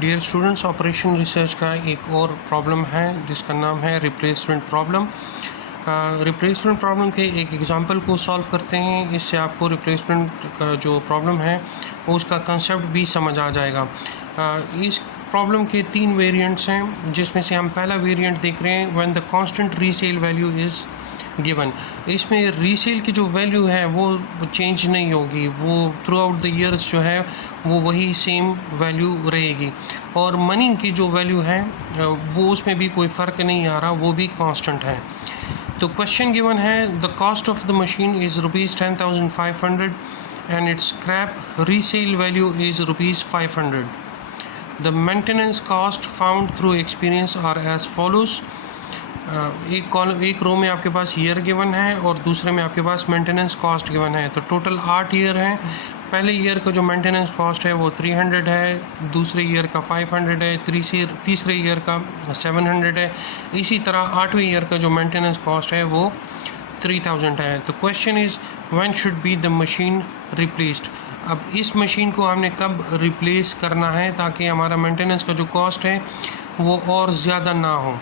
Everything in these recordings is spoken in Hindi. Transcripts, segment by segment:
डियर स्टूडेंट्स, ऑपरेशन रिसर्च का एक और प्रॉब्लम है जिसका नाम है रिप्लेसमेंट प्रॉब्लम। रिप्लेसमेंट प्रॉब्लम के एक एग्जांपल को सॉल्व करते हैं। इससे आपको रिप्लेसमेंट का जो प्रॉब्लम है उसका कंसेप्ट भी समझ आ जाएगा। इस प्रॉब्लम के 3 वेरिएंट्स हैं, जिसमें से हम पहला वेरिएंट देख रहे हैं when the constant resale value is given. इसमें रीसेल की जो वैल्यू है वो चेंज नहीं होगी, वो थ्रू आउट द ईयर्स जो है वो वही सेम वैल्यू रहेगी, और मनी की जो वैल्यू है वो उसमें भी कोई फ़र्क नहीं आ रहा, वो भी कांस्टेंट है। तो क्वेश्चन गिवन है the cost of the machine is ₹10,500 and its scrap resale value is ₹500। The maintenance cost found through experience are as follows. एक रो में आपके पास ईयर गिवन है और दूसरे में आपके पास मेंटेनेंस कॉस्ट गिवन है। तो टोटल 8 ईयर हैं। पहले ईयर का जो मेंटेनेंस कॉस्ट है वो 300 है, दूसरे ईयर का 500 है, तीसरे ईयर का 700 है। इसी तरह 8वें ईयर का जो मेंटेनेंस कॉस्ट है वो 3000 है। तो question is when should be the machine replaced. अब इस मशीन को हमने कब रिप्लेस करना है ताकि हमारा मेंटेनेंस का जो कॉस्ट है वो और ज़्यादा ना हो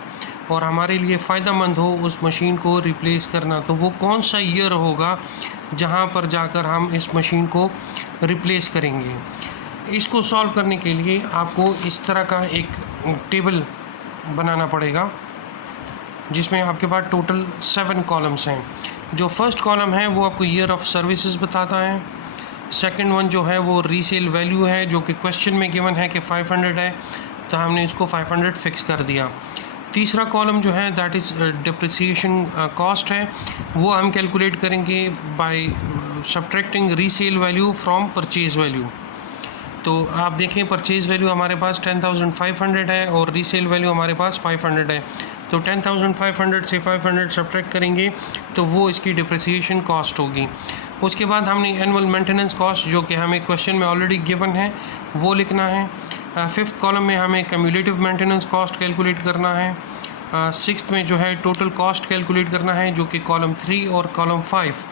और हमारे लिए फ़ायदेमंद हो उस मशीन को रिप्लेस करना। तो वो कौन सा ईयर होगा जहाँ पर जाकर हम इस मशीन को रिप्लेस करेंगे। इसको सॉल्व करने के लिए आपको इस तरह का एक टेबल बनाना पड़ेगा जिसमें आपके पास टोटल 7 कॉलम्स हैं। जो फर्स्ट कॉलम है वो आपको ईयर ऑफ सर्विसेज बताता है। सेकंड वन जो है वो रीसेल वैल्यू है, जो कि क्वेश्चन में गिवन है कि 500 है, तो हमने इसको 500 फिक्स कर दिया। तीसरा कॉलम जो है दैट इज़ डिप्रिसिएशन कॉस्ट है, वो हम कैलकुलेट करेंगे by subtracting resale value from purchase value. तो आप देखें परचेज वैल्यू हमारे पास 10,500 है और रीसेल वैल्यू हमारे पास 500 है। तो 10,500 से 500 सब्ट्रैक्ट करेंगे तो वो इसकी डिप्रिसिएशन कॉस्ट होगी। उसके बाद हमने एनुअल मेंटेनेंस कॉस्ट, जो कि हमें क्वेश्चन में ऑलरेडी गिवन है, वो लिखना है। फिफ्थ कॉलम में हमें कम्युलेटिव मेंटेनेंस कॉस्ट कैलकुलेट करना है। सिक्स्थ में जो है टोटल कॉस्ट कैलकुलेट करना है, जो कि कॉलम 3 और कॉलम 5,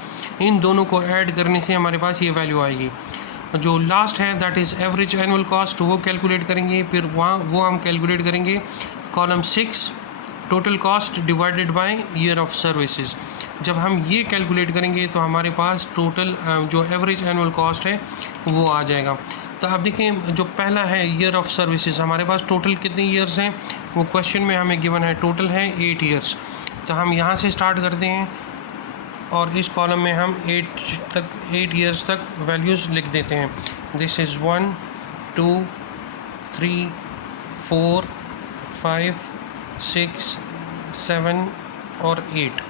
इन दोनों को ऐड करने से हमारे पास ये वैल्यू आएगी। जो लास्ट है that is average annual cost, वो कैलकुलेट करेंगे। फिर वो हम कैलकुलेट करेंगे column 6 total cost divided by year of services. जब हम ये कैलकुलेट करेंगे तो हमारे पास टोटल जो एवरेज एनुअल कॉस्ट है वो आ जाएगा। तो आप देखें जो पहला है ईयर ऑफ सर्विसेज, हमारे पास टोटल कितने ईयर्स हैं वो क्वेश्चन में हमें गिवन है, टोटल है 8 ईयर्स। तो हम यहाँ से स्टार्ट करते हैं और इस कॉलम में हम 8 ईयर्स तक वैल्यूज़ लिख देते हैं। दिस इज़ 1 2 3 4 5 6 7 और 8।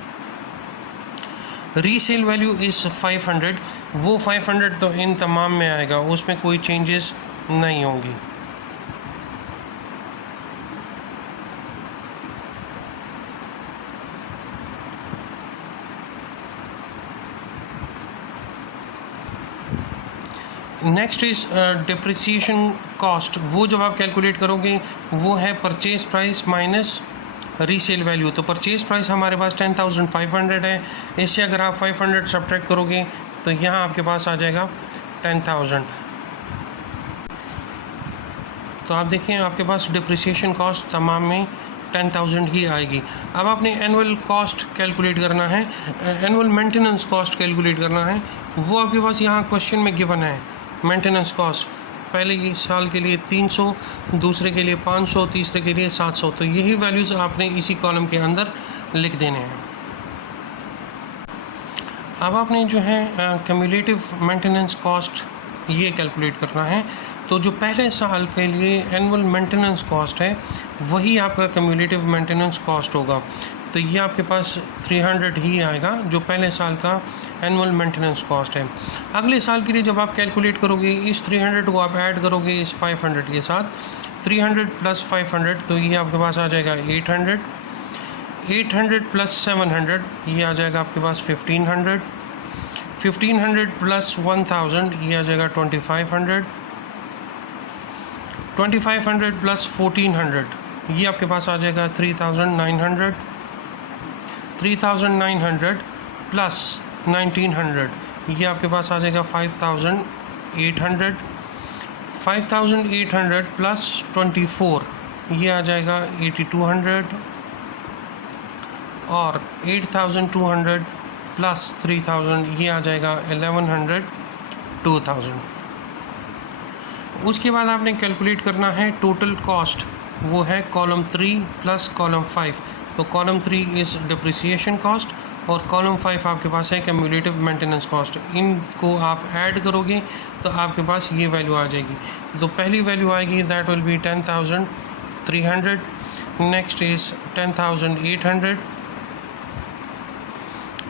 रीसेल वैल्यू इज़ 500, वो 500 तो इन तमाम में आएगा, उसमें कोई चेंजेस नहीं होंगी। Next is depreciation cost. वो जब आप कैलकुलेट करोगे वो है purchase price minus resale value. तो परचेज प्राइस हमारे पास 10,500 है, इससे अगर आप 500 सब्ट्रैक्ट करोगे तो यहाँ आपके पास आ जाएगा 10,000। तो आप देखें आपके पास डिप्रिसिएशन कॉस्ट तमाम में 10,000 ही आएगी। अब आपने एनुअल कॉस्ट कैलकुलेट करना है, एनुअल मेंटेनेंस कॉस्ट कैलकुलेट करना है। वो आपके पास यहाँ क्वेश्चन में गिवन है। मेंटेनेंस कॉस्ट पहले साल के लिए 300, दूसरे के लिए 500, तीसरे के लिए 700। तो यही वैल्यूज़ आपने इसी कॉलम के अंदर लिख देने हैं। अब आपने जो है कम्युलेटिव मेंटेनेंस कॉस्ट ये कैलकुलेट करना है। तो जो पहले साल के लिए एनुअल मेंटेनेंस कॉस्ट है वही आपका कम्युलेटिव मेंटेनेंस कॉस्ट होगा। तो ये आपके पास 300 ही आएगा, जो पहले साल का एनुअल मेंटेनेंस कॉस्ट है। अगले साल के लिए जब आप कैलकुलेट करोगे इस 300 को आप ऐड करोगे इस 500 के साथ, 300 प्लस 500 तो ये आपके पास आ जाएगा 800, 800 प्लस 700 ये आ जाएगा आपके पास 1500, 1500 प्लस 1000 ये आ जाएगा 2500, 2500 प्लस 1400 ये आपके पास आ जाएगा 3900, 3900 प्लस 1900 ये आपके पास आ जाएगा 5800, 5800 प्लस 24 ये आ जाएगा 8200, और 8200 प्लस 3000 ये आ जाएगा 1100, 2000। उसके बाद आपने कैलकुलेट करना है टोटल कॉस्ट, वो है कॉलम 3 प्लस कॉलम 5। तो कॉलम 3 इज़ डिप्रिसिएशन कॉस्ट और कॉलम 5 आपके पास है क्यूमुलेटिव मेंटेनेंस कॉस्ट। इनको आप ऐड करोगे तो आपके पास ये वैल्यू आ जाएगी। तो पहली वैल्यू आएगी that will be 10,300, next is 10,800,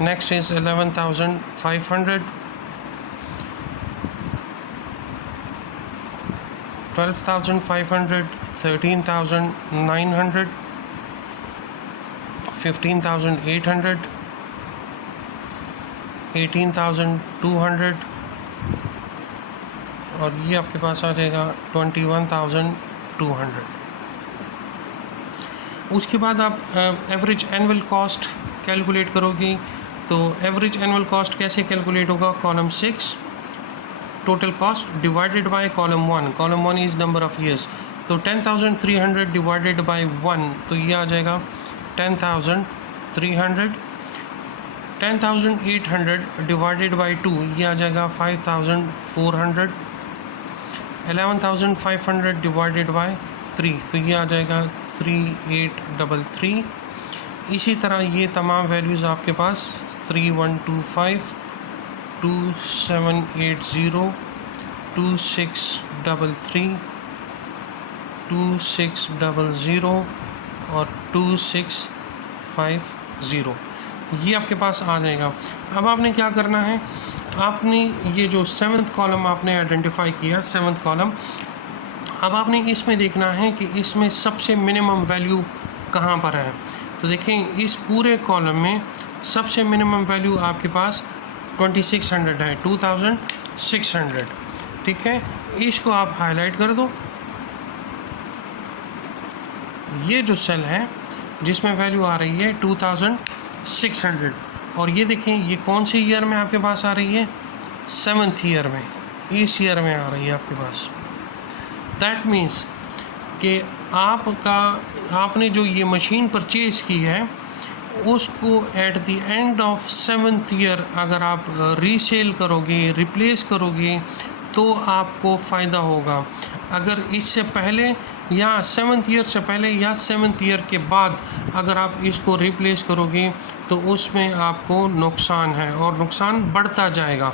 next is 11,500, 12,500, 13,900, 15,800, 18,200, और ये आपके पास आ जाएगा 21,200। उसके बाद आप एवरेज एनुअल कॉस्ट कैलकुलेट करोगे। तो एवरेज एनुअल कॉस्ट कैसे कैलकुलेट होगा? Column 6 total cost divided by column 1। Column 1 is number of years. तो 10,300 डिवाइडेड बाय 1, तो ये आ जाएगा 10,300। 10,800 डिवाइडेड बाय 2 ये आ जाएगा 5,400। 11,500 डिवाइडेड बाय 3 तो ये आ जाएगा 3,833। इसी तरह ये तमाम वैल्यूज़ आपके पास 3,125, 2,780, 2,633, 2,600 और 2,650 ये आपके पास आ जाएगा। अब आपने क्या करना है, आपने ये जो 7th कॉलम आपने आइडेंटिफाई किया, 7th कॉलम, अब आपने इसमें देखना है कि इसमें सबसे मिनिमम वैल्यू कहाँ पर है। तो देखें इस पूरे कॉलम में सबसे मिनिमम वैल्यू आपके पास 2600 है, 2600। ठीक है, इसको आप हाईलाइट कर दो। ये जो सेल है जिसमें वैल्यू आ रही है 2600, और ये देखें ये कौन से ईयर में आपके पास आ रही है? 7th ईयर में, इस ईयर में आ रही है आपके पास। दैट मीन्स कि आपने जो ये मशीन परचेज़ की है उसको at the end of 7th year अगर आप रीसेल करोगे, रिप्लेस करोगे, तो आपको फ़ायदा होगा। अगर इससे पहले या 7th ईयर से पहले या 7th ईयर के बाद अगर आप इसको रिप्लेस करोगे तो उसमें आपको नुकसान है और नुकसान बढ़ता जाएगा।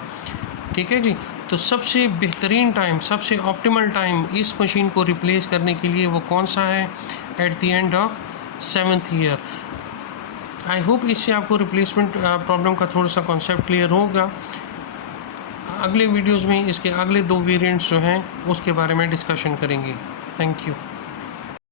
ठीक है जी। तो सबसे बेहतरीन टाइम, सबसे ऑप्टिमल टाइम इस मशीन को रिप्लेस करने के लिए वो कौन सा है? At the end of 7th year. I hope इससे आपको रिप्लेसमेंट प्रॉब्लम का थोड़ा सा कॉन्सेप्ट क्लियर होगा। अगले वीडियोज़ में इसके अगले 2 वेरिएंट्स जो हैं उसके बारे में डिस्कशन करेंगे। Thank you.